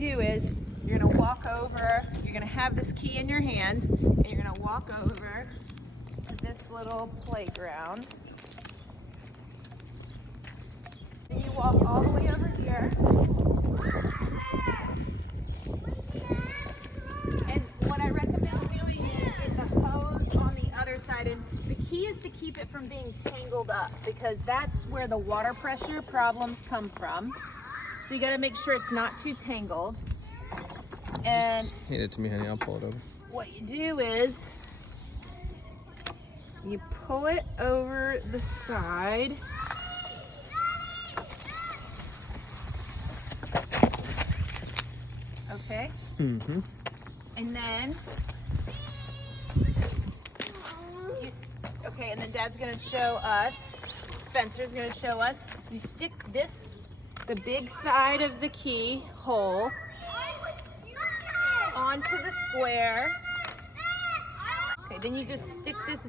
do is you're gonna walk over, you're gonna have this key in your hand, and you're gonna walk over to this little playground. Then you walk all the way over here. And what I recommend doing is get the hose on the other side. And the key is to keep it from being tangled up, because that's where the water pressure problems come from. So you gotta make sure it's not too tangled. And hand it to me, honey. I'll pull it over. what you do is you pull it over the side. Okay. Mm-hmm. And then okay, and then Dad's gonna show us, Spencer's gonna show us, you stick this, the big side of the key hole onto the square. Okay, then you just stick this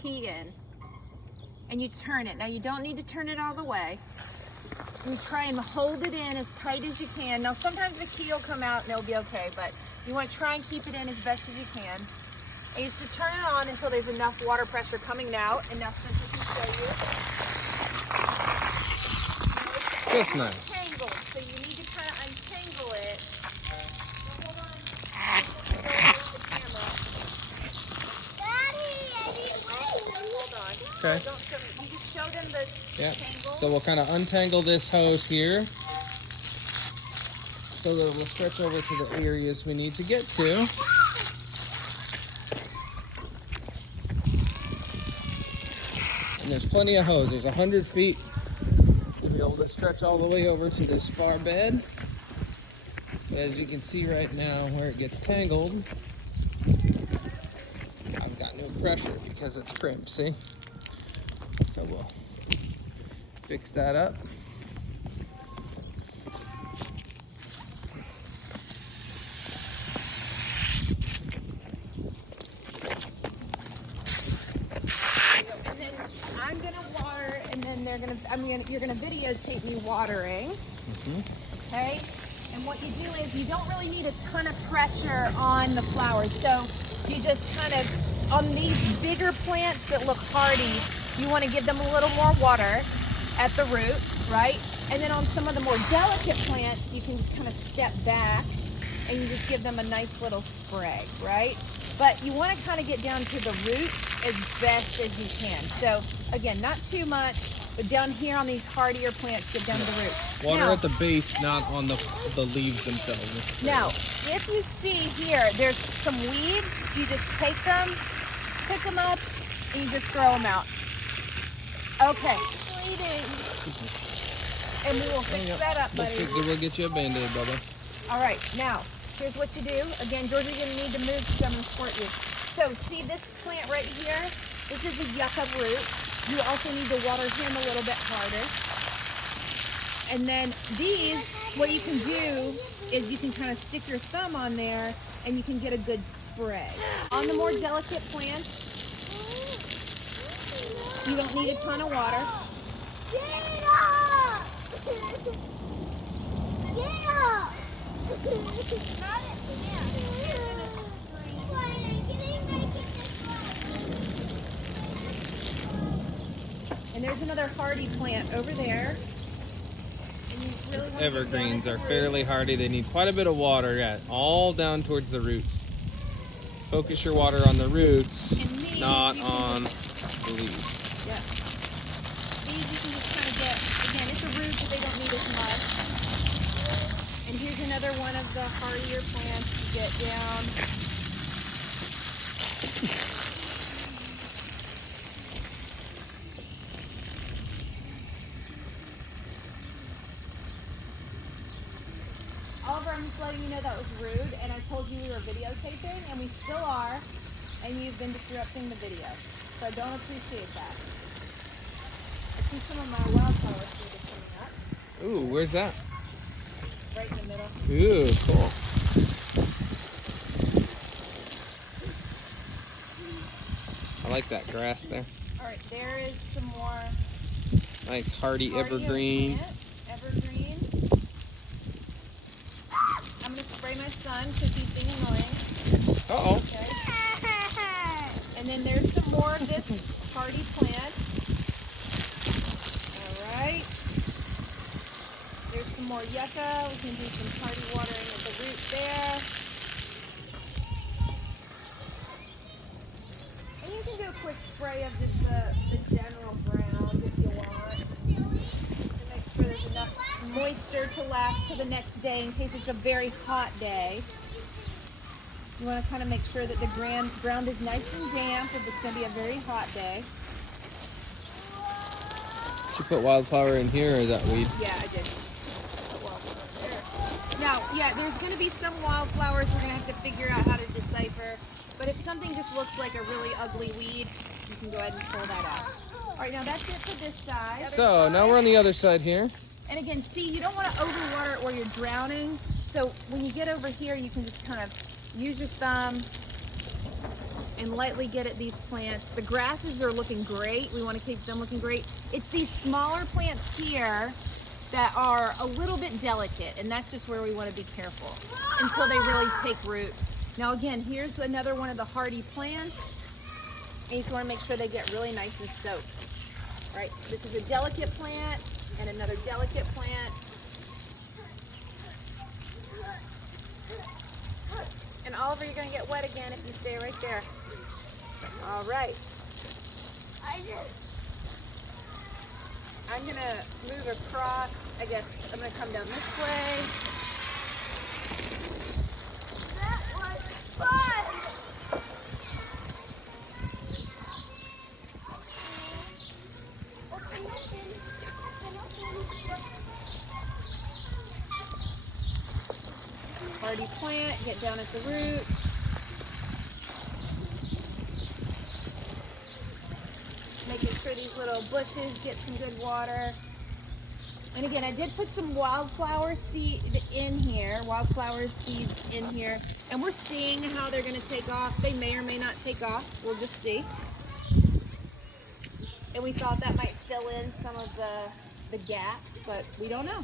key in and you turn it. Now you don't need to turn it all the way. You try and hold it in as tight as you can. Now sometimes the key will come out and it'll be okay, but you want to try and keep it in as best as you can. And you should turn it on until there's enough water pressure coming out. And now Spencer can show you. That's nice. Untangled, so you need to kind of untangle it. So hold on. Daddy, I need wait. Hold on. Okay. Don't show me. You just show them the Yeah. tangle. So we'll kind of untangle this hose here so that we'll stretch over to the areas we need to get to. And there's plenty of hose. There's 100 feet to be able to stretch all the way over to this far bed. As you can see right now, where it gets tangled, I've got no pressure because it's crimped, see? So we'll fix that up. And then I'm gonna water, and then you're gonna videotape me watering. Okay? And what you do is you don't really need a ton of pressure on the flowers. So you just kind of, on these bigger plants that look hardy, you want to give them a little more water at the root, right? And then on some of the more delicate plants, you can just kind of step back and you just give them a nice little spray, right? But you want to kind of get down to the root as best as you can. So again, not too much, but down here on these hardier plants, get down to the root. Water Now, at the base, not on the leaves themselves. now, if you see here, there's some weeds, you just take them, pick them up, and you just throw them out. Okay. And we will fix that up, buddy. We'll get you a Band-Aid, Bubba. All right, now, here's what you do. Again, George, you're gonna need to move because I'm gonna squirt you. So, see this plant right here? This is a yucca root. You also need to water him a little bit harder. And then these, what you can do is you can kind of stick your thumb on there and you can get a good spray. On the more delicate plants, you don't need a ton of water. And there's another hardy plant over there. And you really want to Evergreens are fairly hardy. They need quite a bit of water, all down towards the roots. Focus your water on the roots, And these, not you can on the leaves. Yeah. These you can just kind of get, again, it's a root, but they don't need as much. And here's another one of the hardier plants to get down. Oliver, I'm just letting you know that was rude, and I told you we were videotaping, and we still are, and you've been disrupting the video. So I don't appreciate that. I see some of my wildflower seed is coming up, Ooh, where's that? right in the middle. Ooh, cool. I like that grass there. All right, there is some more Nice hardy hardier evergreen. plant, evergreen. Sorry, my son, because he's being annoying. Uh-oh. Okay. And then there's some more of this hardy plant. All right. There's some more yucca. We can do some hardy watering at the root there. And you can do a quick spray of just the general ground if you want. To make sure there's enough moisture to last to the next day in case it's a very hot day. You want to kind of make sure that the ground is nice and damp if it's going to be a very hot day. Did you put wildflower in here or is that weed? Yeah, I did. Now, yeah, there's going to be some wildflowers we're going to have to figure out how to decipher. But if something just looks like a really ugly weed, you can go ahead and pull that out. All right, now that's it for this side. So now we're on the other side here. And again, see, you don't want to overwater it where you're drowning. So when you get over here, you can just kind of use your thumb and lightly get at these plants. The grasses are looking great. We want to keep them looking great. It's these smaller plants here that are a little bit delicate, and that's just where we want to be careful until they really take root. Now again, here's another one of the hardy plants. And you just want to make sure they get really nice and soaked. All right, this is a delicate plant and another delicate plant. And Oliver, you're going to get wet again if you stay right there. All right. I'm going to move across. I guess I'm going to come down this way. That was fun! Hardy plant, get down at the root. Making sure these little bushes get some good water. And again, I did put some wildflower seed in here, wildflower seeds in here. And we're seeing how they're going to take off. They may or may not take off. We'll just see. And we thought that might fill in some of the gaps, but we don't know.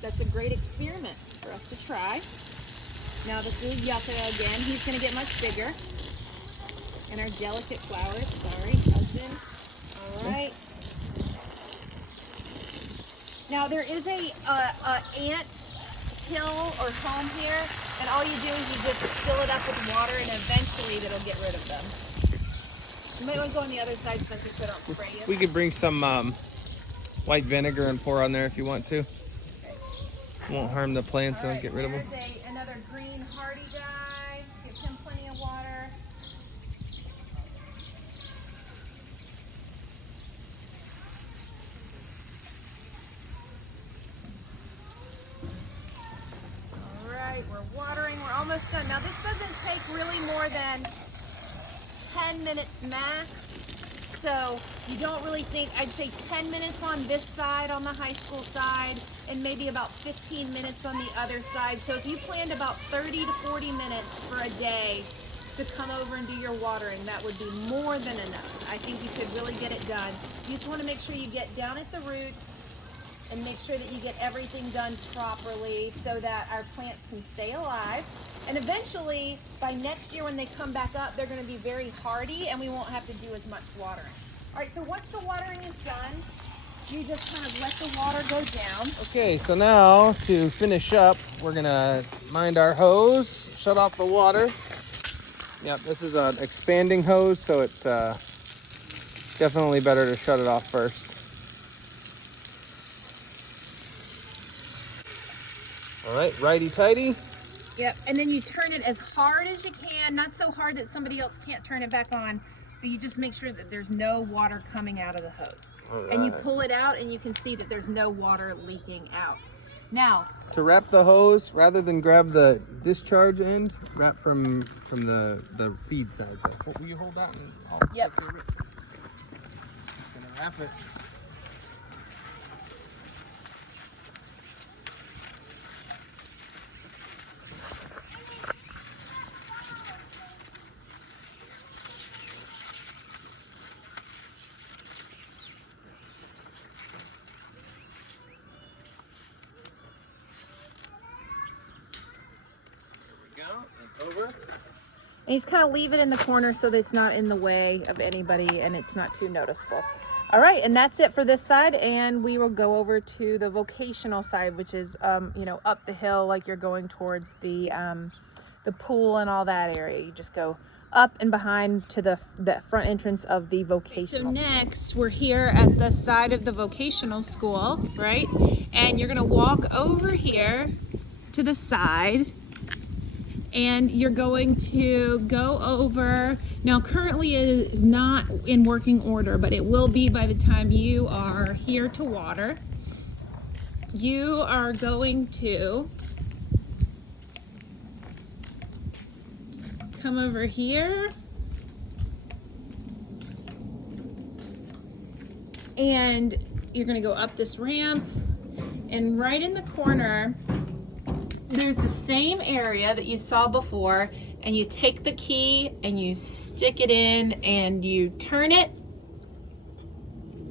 That's a great experiment for us to try. Now this is yucca again. He's going to get much bigger. And our delicate flowers, sorry, husband. All right. Now there is a ant hill or home here, and all you do is you just fill it up with water, and eventually that'll get rid of them. You might want to go on the other side so I don't spray you. We could bring some white vinegar and pour on there if you want to. Won't harm the plants and get rid of them. There's another green hardy guy. Give him plenty of water. All right, we're watering. We're almost done. Now this doesn't take really more than 10 minutes max. So you don't really think, I'd say 10 minutes on this side, on the high school side, and maybe about 15 minutes on the other side. So if you planned about 30 to 40 minutes for a day to come over and do your watering, that would be more than enough. I think you could really get it done. You just want to make sure you get down at the roots and make sure that you get everything done properly so that our plants can stay alive. And eventually, by next year when they come back up, they're going to be very hardy and we won't have to do as much watering. All right, so once the watering is done, you just kind of let the water go down. Okay, so now to finish up, we're gonna mind our hose, shut off the water. Yep, this is an expanding hose, so it's definitely better to shut it off first. All right, righty-tighty. Yep, and then you turn it as hard as you can, not so hard that somebody else can't turn it back on, but you just make sure that there's no water coming out of the hose. And you pull it out and you can see that there's no water leaking out. Now, to wrap the hose, rather than grab the discharge end, wrap from the feed side. So will you hold that? And I'll Yep. Just gonna wrap it. out and over. And you just kind of leave it in the corner so that it's not in the way of anybody and it's not too noticeable. All right, and that's it for this side, and we will go over to the vocational side, which is, you know, up the hill like you're going towards the pool and all that area. You just go up and behind to the front entrance of the vocational. So next, we're here at the side of the vocational school, right? And you're gonna walk over here to the side, and you're going to go over, now currently it is not in working order, but it will be by the time you are here to water. You are going to come over here and you're going to go up this ramp, and right in the corner there's the same area that you saw before, and you take the key and you stick it in and you turn it,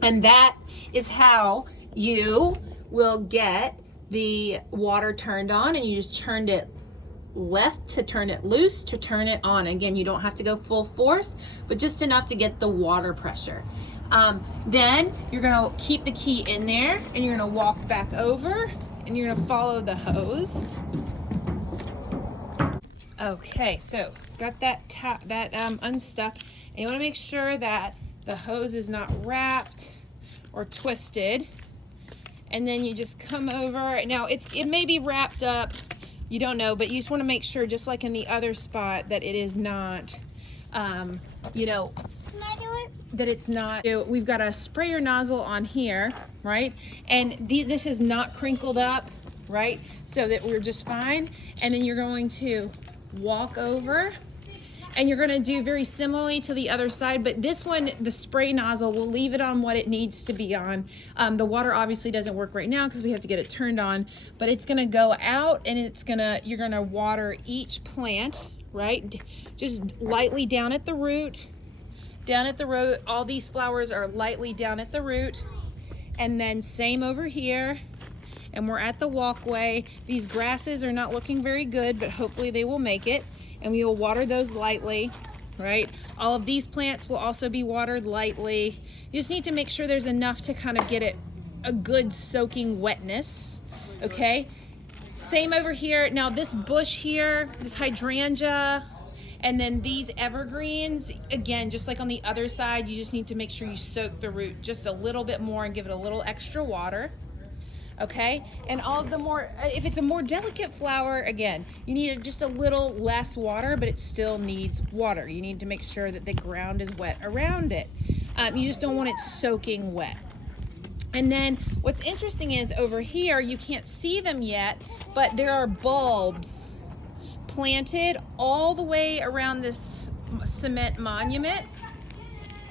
and that is how you will get the water turned on. And you just turned it left to turn it loose to turn it on. Again, you don't have to go full force, but just enough to get the water pressure. Then you're gonna keep the key in there, and you're gonna walk back over, and you're gonna follow the hose. Okay, so got that unstuck, and you want to make sure that the hose is not wrapped or twisted. And then you just come over. Now it may be wrapped up, you don't know, but you just want to make sure, just like in the other spot, that it is not, you know, Can I do it? that it's not. We've got a sprayer nozzle on here, right? And this is not crinkled up, right? So that we're just fine. And then you're going to walk over, and you're going to do very similarly to the other side, but this one, the spray nozzle, will leave it on what it needs to be on. The water obviously doesn't work right now because we have to get it turned on, but it's going to go out, and you're going to water each plant, right? Just lightly down at the root. All these flowers are lightly down at the root. And then same over here. And we're at the walkway. These grasses are not looking very good, but hopefully they will make it. And we will water those lightly, right? All of these plants will also be watered lightly. You just need to make sure there's enough to kind of get it a good soaking wetness, okay? Same over here. Now this bush here, this hydrangea, and then these evergreens, again, just like on the other side, you just need to make sure you soak the root just a little bit more and give it a little extra water. Okay, and all of the more, if it's a more delicate flower, again, you need just a little less water, but it still needs water. You need to make sure that the ground is wet around it. You just don't want it soaking wet. And then what's interesting is over here, you can't see them yet, but there are bulbs planted all the way around this cement monument,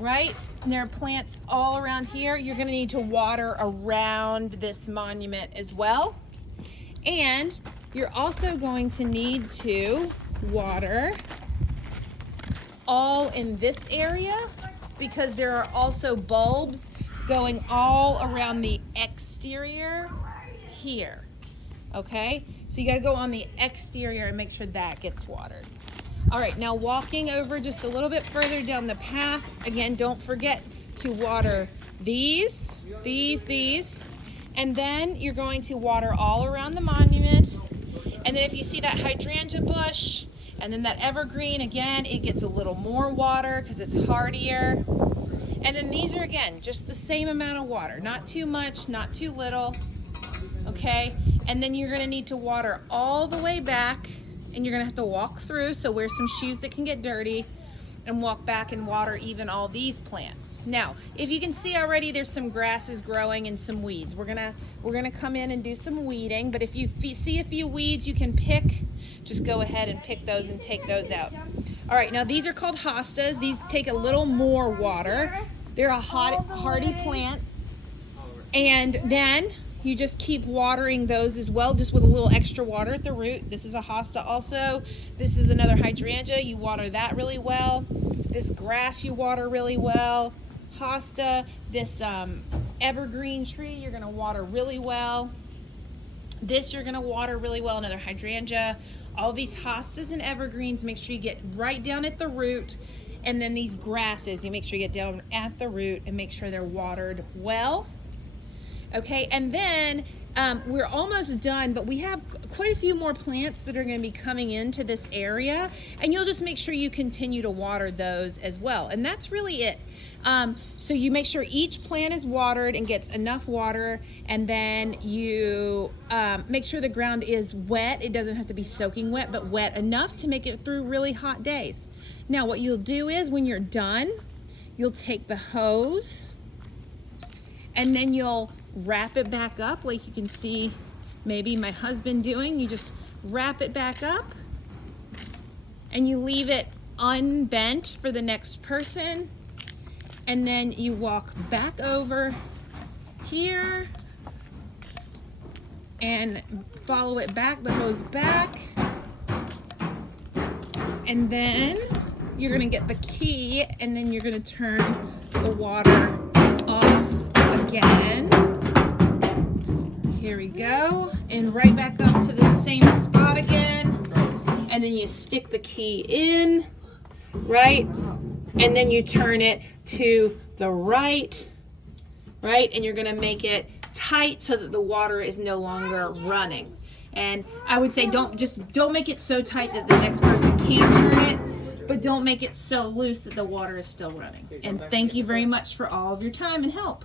right? And there are plants all around here. You're going to need to water around this monument as well. And you're also going to need to water all in this area, because there are also bulbs going all around the exterior here. Okay? So you got to go on the exterior and make sure that gets watered. All right, now walking over just a little bit further down the path, again, don't forget to water these, and then you're going to water all around the monument. And then if you see that hydrangea bush and then that evergreen, again, it gets a little more water because it's hardier. And then these are, again, just the same amount of water, not too much, not too little, okay? And then you're gonna need to water all the way back, and you're gonna have to walk through, so wear some shoes that can get dirty, and walk back and water even all these plants. Now, if you can see already, there's some grasses growing and some weeds. We're gonna come in and do some weeding, but if you see a few weeds you can pick, just go ahead and pick those and take those out. All right, now these are called hostas. These take a little more water. They're a hardy plant. And then you just keep watering those as well, just with a little extra water at the root. This is a hosta also. This is another hydrangea. You water that really well. This grass you water really well. Hosta, this evergreen tree you're gonna water really well. This you're gonna water really well, another hydrangea. all these hostas and evergreens, make sure you get right down at the root. And then these grasses, you make sure you get down at the root and make sure they're watered well. Okay, and then we're almost done, but we have quite a few more plants that are going to be coming into this area, and you'll just make sure you continue to water those as well. And that's really it. So you make sure each plant is watered and gets enough water, and then you make sure the ground is wet. It doesn't have to be soaking wet, but wet enough to make it through really hot days. Now what you'll do is when you're done, you'll take the hose and then you'll wrap it back up like you can see maybe my husband doing. You just wrap it back up and you leave it unbent for the next person, and then you walk back over here and follow it back, the hose back, and then you're gonna get the key and then you're gonna turn the water off again. Here we go, and right back up to the same spot again, and then you stick the key in, right, and then you turn it to the right, and you're gonna make it tight so that the water is no longer running. And I would say don't make it so tight that the next person can't turn it, but don't make it so loose that the water is still running. And thank you very much for all of your time and help.